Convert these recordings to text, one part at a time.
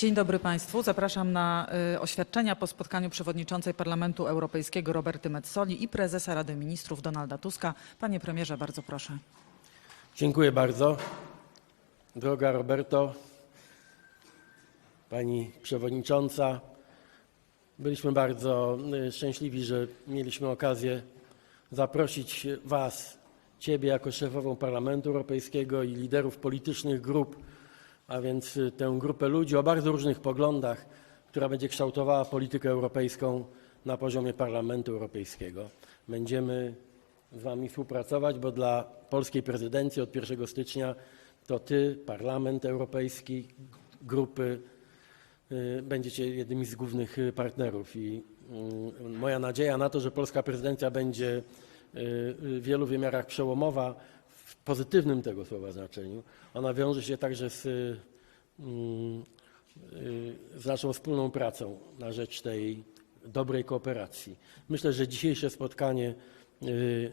Dzień dobry Państwu. Zapraszam na y, oświadczenia po spotkaniu przewodniczącej Parlamentu Europejskiego Roberty Metzoli i prezesa Rady Ministrów Donalda Tuska. Panie premierze, bardzo proszę. Dziękuję bardzo. Droga Roberto, pani przewodnicząca, byliśmy bardzo y, szczęśliwi, że mieliśmy okazję zaprosić Was, Ciebie jako szefową Parlamentu Europejskiego i liderów politycznych grup, a więc y, tę grupę ludzi o bardzo różnych poglądach, która będzie kształtowała politykę europejską na poziomie Parlamentu Europejskiego. Będziemy z Wami współpracować, bo dla polskiej prezydencji od 1 stycznia to Ty, Parlament Europejski, grupy y, będziecie jednymi z głównych y, partnerów i moja nadzieja na to, że polska prezydencja będzie w wielu wymiarach przełomowa pozytywnym tego słowa znaczeniu. Ona wiąże się także z, y, y, z naszą wspólną pracą na rzecz tej dobrej kooperacji. Myślę, że dzisiejsze spotkanie y,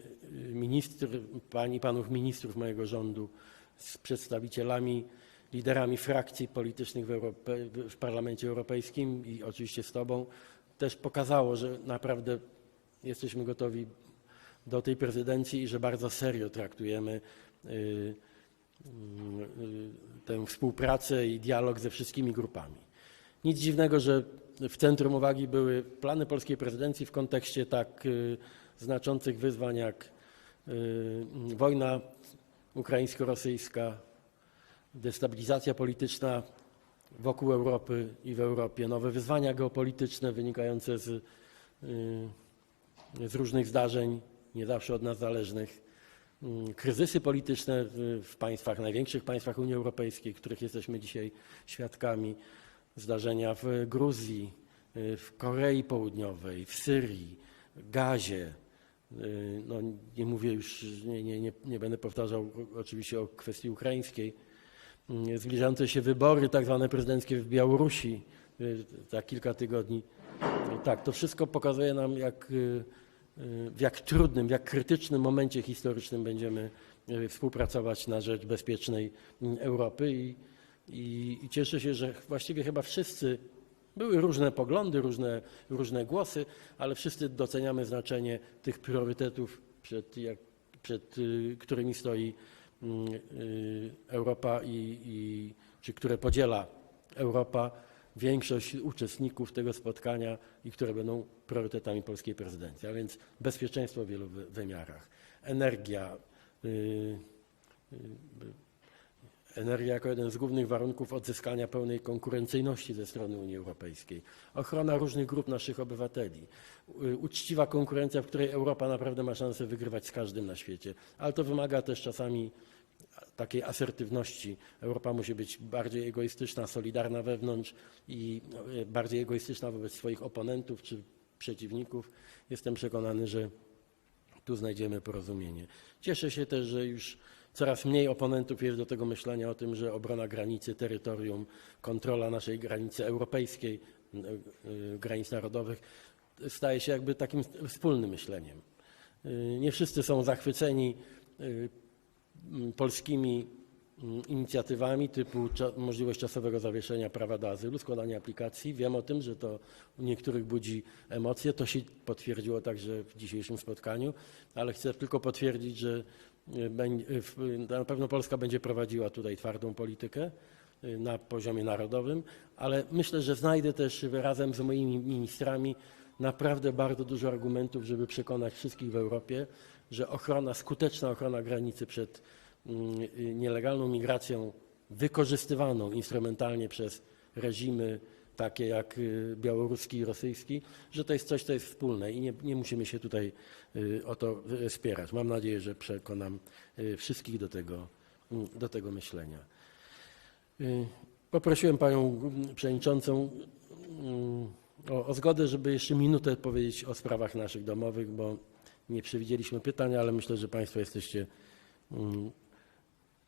ministr, pani, panów ministrów mojego rządu z przedstawicielami, liderami frakcji politycznych w, Europe, w Parlamencie Europejskim i oczywiście z Tobą też pokazało, że naprawdę jesteśmy gotowi do tej prezydencji i że bardzo serio traktujemy tę współpracę i dialog ze wszystkimi grupami. Nic dziwnego, że w centrum uwagi były plany polskiej prezydencji w kontekście tak y, znaczących wyzwań jak y, wojna ukraińsko-rosyjska, destabilizacja polityczna wokół Europy i w Europie, nowe wyzwania geopolityczne wynikające z, y, z różnych zdarzeń, nie zawsze od nas zależnych, y, kryzysy polityczne w- państwach, największych państwach Unii Europejskiej, których jesteśmy dzisiaj świadkami, zdarzenia w Gruzji, y, w Korei Południowej, w Syrii, Gazie. Y, No, nie mówię już, nie, nie, nie, będę powtarzał oczywiście o kwestii ukraińskiej. Y, Zbliżające się wybory, tak zwane prezydenckie w Białorusi y, za kilka tygodni. Tak, to wszystko pokazuje nam, jak, w jak trudnym, w jak krytycznym momencie historycznym będziemy y, współpracować na rzecz bezpiecznej y, Europy. I, i, i cieszę się, że właściwie chyba wszyscy, były różne poglądy, różne, różne głosy, ale wszyscy doceniamy znaczenie tych priorytetów, przed, jak, przed y, którymi stoi mm, y, Europa i, i czy które podziela Europa, większość uczestników tego spotkania i które będą priorytetami polskiej prezydencji, a więc bezpieczeństwo w wielu wy- wymiarach, energia, y, Energia jako jeden z głównych warunków odzyskania pełnej konkurencyjności ze strony Unii Europejskiej. Ochrona różnych grup naszych obywateli. U- Uczciwa konkurencja, w której Europa naprawdę ma szansę wygrywać z każdym na świecie. Ale to wymaga też czasami takiej asertywności. Europa musi być bardziej egoistyczna, solidarna wewnątrz i bardziej egoistyczna wobec swoich oponentów czy przeciwników. Jestem przekonany, że tu znajdziemy porozumienie. Cieszę się też, że już coraz mniej oponentów jest do tego myślenia o tym, że obrona granicy, terytorium, kontrola naszej granicy europejskiej, y, granic narodowych staje się jakby takim wspólnym myśleniem. Y, Nie wszyscy są zachwyceni y, polskimi inicjatywami typu możliwość czasowego zawieszenia prawa do azylu, składania aplikacji. Wiem o tym, że to u niektórych budzi emocje. To się potwierdziło także w dzisiejszym spotkaniu, ale chcę tylko potwierdzić, że y, w- na pewno Polska będzie prowadziła tutaj twardą politykę y, na poziomie narodowym, ale myślę, że znajdę też razem z moimi ministrami naprawdę bardzo dużo argumentów, żeby przekonać wszystkich w Europie, że ochrona, skuteczna ochrona granicy przed mm, nielegalną migracją wykorzystywaną instrumentalnie przez reżimy takie jak y, białoruski i rosyjski, że to jest coś, co jest wspólne i nie, nie musimy się tutaj y, o to y, spierać. Mam nadzieję, że przekonam y, wszystkich do tego, mm, do tego myślenia. Y, Poprosiłem panią mm, przewodniczącą mm, o, o zgodę, żeby jeszcze minutę powiedzieć o sprawach naszych domowych, bo nie przewidzieliśmy pytań, ale myślę, że państwo jesteście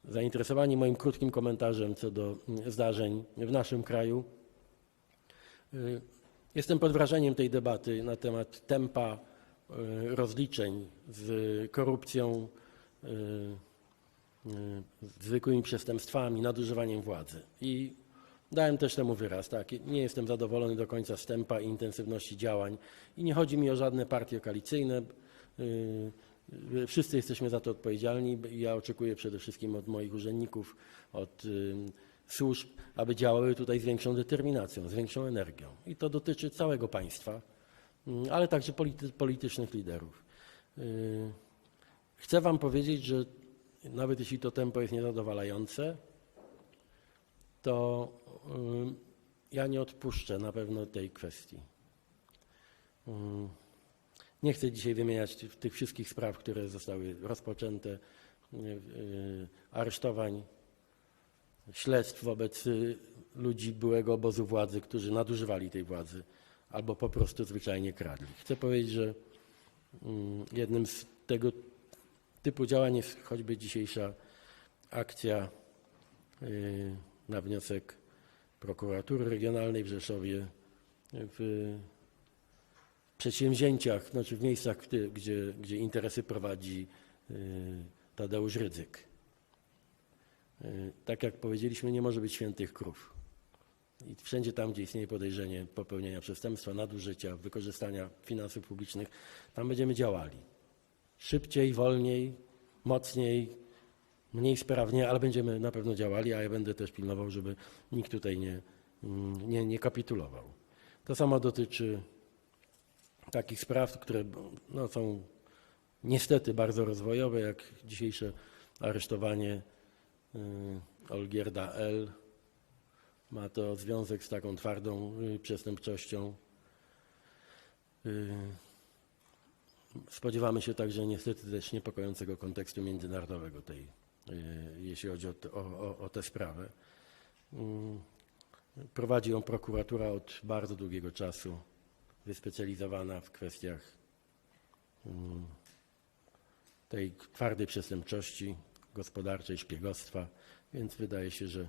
zainteresowani moim krótkim komentarzem co do mm, zdarzeń w naszym kraju. Y, Jestem pod wrażeniem tej debaty na temat tempa y, rozliczeń z korupcją, y, zwykłymi przestępstwami, nadużywaniem władzy. I Dałem też temu wyraz. Tak. Nie jestem zadowolony do końca z tempa i intensywności działań i nie chodzi mi o żadne partie koalicyjne. Wszyscy jesteśmy za to odpowiedzialni ja oczekuję przede wszystkim od moich urzędników, od yy, służb, aby działały tutaj z większą determinacją, z większą energią. I to dotyczy całego państwa, yy, ale także polity, politycznych liderów. Yy, Chcę Wam powiedzieć, że nawet jeśli to tempo jest niezadowalające, to ym, ja nie odpuszczę na pewno tej kwestii. Nie chcę dzisiaj wymieniać tych, wszystkich spraw, które zostały rozpoczęte, y, y, aresztowań, śledztw wobec y, ludzi byłego obozu władzy, którzy nadużywali tej władzy albo po prostu zwyczajnie kradli. Chcę powiedzieć, że ym, jednym z tego typu działań jest choćby dzisiejsza akcja na wniosek prokuratury regionalnej w Rzeszowie w przedsięwzięciach, znaczy w miejscach, gdzie, gdzie, interesy prowadzi y, Tadeusz Rydzyk. Y, Tak jak powiedzieliśmy, nie może być świętych krów. I wszędzie tam, gdzie istnieje podejrzenie popełnienia przestępstwa, nadużycia, wykorzystania finansów publicznych, tam będziemy działali. Szybciej, wolniej, mocniej, mniej sprawnie, ale będziemy na pewno działali, a ja będę też pilnował, żeby nikt tutaj nie, mm, nie, nie kapitulował. To samo dotyczy takich spraw, które no, są niestety bardzo rozwojowe, jak dzisiejsze aresztowanie y, Olgierda L. Ma to związek z taką twardą y, przestępczością. Y, Spodziewamy się także niestety też niepokojącego kontekstu międzynarodowego tej, jeśli chodzi o, o, o, tę sprawę. Prowadzi ją prokuratura od bardzo długiego czasu, wyspecjalizowana w kwestiach mm, tej twardej przestępczości gospodarczej, szpiegostwa, więc wydaje się, że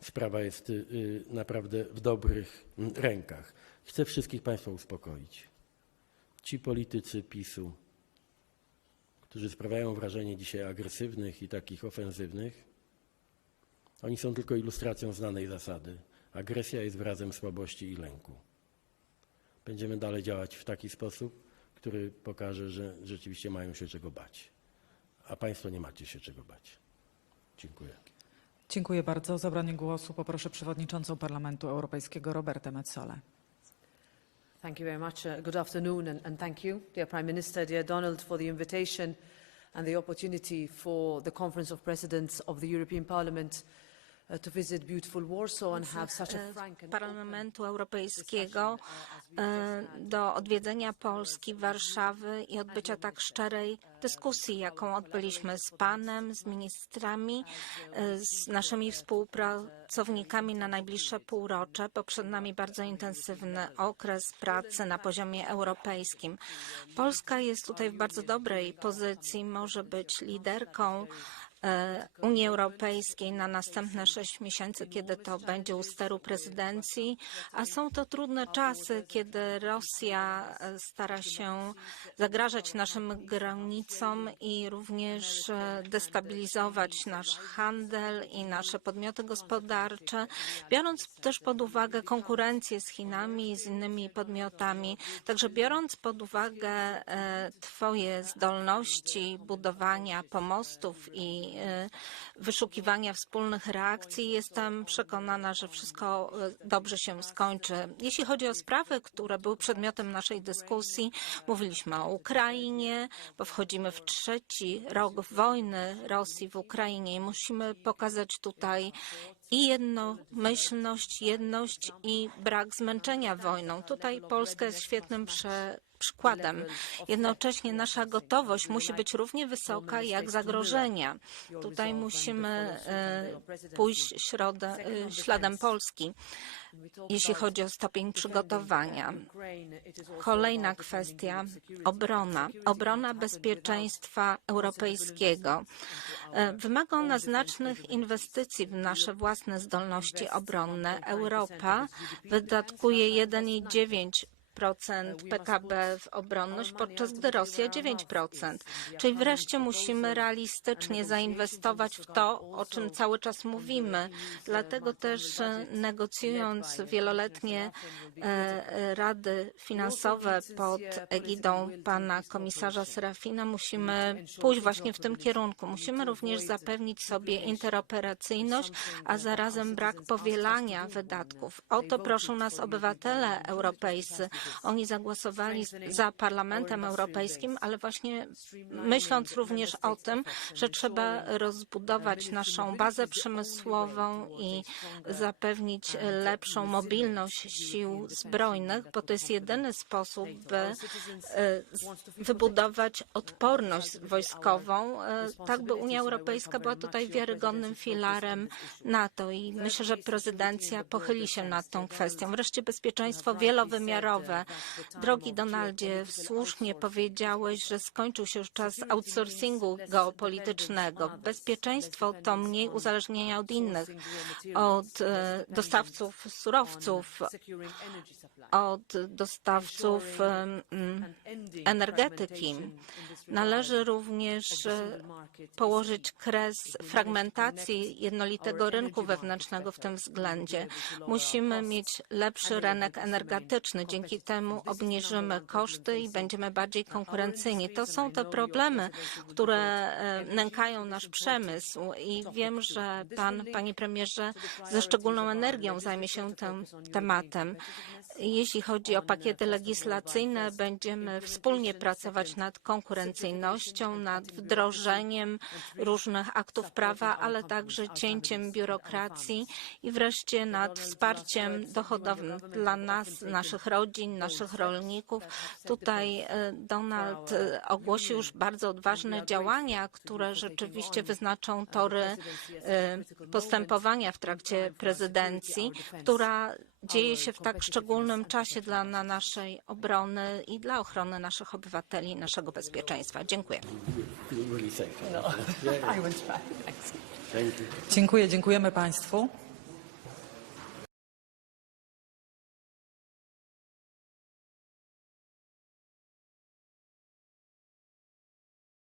sprawa jest y, y, naprawdę w dobrych mm, rękach. Chcę wszystkich Państwa uspokoić. Ci politycy PiSu, którzy sprawiają wrażenie dzisiaj agresywnych i takich ofensywnych, oni są tylko ilustracją znanej zasady. Agresja jest wyrazem słabości i lęku. Będziemy dalej działać w taki sposób, który pokaże, że rzeczywiście mają się czego bać. A Państwo nie macie się czego bać. Dziękuję. Dziękuję bardzo. O zabranie głosu poproszę przewodniczącą Parlamentu Europejskiego Robertę Metsolę. Thank you very much. Uh, good afternoon, and, and thank you, dear Prime Minister, dear Donald, for the invitation and the opportunity for the Conference of Presidents of the European Parliament uh, Parlamentu Europejskiego e, do odwiedzenia Polski, Warszawy i odbycia tak szczerej dyskusji, jaką odbyliśmy z Panem, z ministrami, e, z naszymi współpracownikami na najbliższe półrocze, bo przed nami bardzo intensywny okres pracy na poziomie europejskim. Polska jest tutaj w bardzo dobrej pozycji, może być liderką Unii Europejskiej na następne sześć miesięcy, kiedy to będzie u steru prezydencji, a są to trudne czasy, kiedy Rosja e, stara się zagrażać naszym granicom i również e, destabilizować nasz handel i nasze podmioty gospodarcze, biorąc też pod uwagę konkurencję z Chinami i z innymi podmiotami. Także biorąc pod uwagę e, Twoje zdolności budowania pomostów i e, wyszukiwania wspólnych reakcji, jestem przekonana, że wszystko e, dobrze się skończy. Jeśli chodzi o sprawy, które były przedmiotem naszej dyskusji, mówiliśmy o Ukrainie, bo wchodzimy w trzeci rok wojny Rosji w Ukrainie i musimy pokazać tutaj i jednomyślność, jedność i brak zmęczenia wojną. Tutaj Polska jest świetnym prze, przykładem. Jednocześnie nasza gotowość musi być równie wysoka jak zagrożenia. Tutaj musimy e, pójść środę, e, śladem Polski, jeśli chodzi o stopień przygotowania. Kolejna kwestia obrona. Obrona bezpieczeństwa europejskiego. E, Wymaga ona znacznych inwestycji w nasze własne zdolności obronne. Europa wydatkuje 1,9 PKB w obronność, podczas gdy Rosja 9%. Czyli wreszcie musimy realistycznie zainwestować w to, o czym cały czas mówimy. Dlatego też e, negocjując wieloletnie e, e, rady finansowe pod egidą pana komisarza Serafina, musimy pójść właśnie w tym kierunku. Musimy również zapewnić sobie interoperacyjność, a zarazem brak powielania wydatków. O to proszą nas obywatele europejscy. Oni zagłosowali za Parlamentem Europejskim, ale właśnie myśląc również o tym, że trzeba rozbudować naszą bazę przemysłową i zapewnić lepszą mobilność sił zbrojnych, bo to jest jedyny sposób, by e, wybudować odporność wojskową, e, tak by Unia Europejska była tutaj wiarygodnym filarem NATO i myślę, że prezydencja pochyli się nad tą kwestią. Wreszcie bezpieczeństwo wielowymiarowe. Drogi Donaldzie, słusznie powiedziałeś, że skończył się już czas outsourcingu geopolitycznego. Bezpieczeństwo to mniej uzależnienia od innych, od e, dostawców surowców, od dostawców em, energetyki. Należy również e, położyć kres fragmentacji jednolitego rynku wewnętrznego w tym względzie. Musimy mieć lepszy rynek energetyczny. Dzięki temu obniżymy koszty i będziemy bardziej konkurencyjni. To są te problemy, które e, nękają nasz przemysł i wiem, że pan, panie premierze, ze szczególną energią zajmie się tym tematem. Jeśli chodzi o pakiety legislacyjne, będziemy wspólnie pracować nad konkurencyjnością, nad wdrożeniem różnych aktów prawa, ale także cięciem biurokracji i wreszcie nad wsparciem dochodowym dla nas, naszych rodzin, naszych rolników. Tutaj e, Donald e, ogłosił już bardzo odważne działania, które rzeczywiście wyznaczą tory e, postępowania w trakcie prezydencji, która dzieje się w tak szczególnym czasie dla na naszej obrony i dla ochrony naszych obywateli i naszego bezpieczeństwa. Dziękuję. You. Dziękuję, dziękujemy Państwu.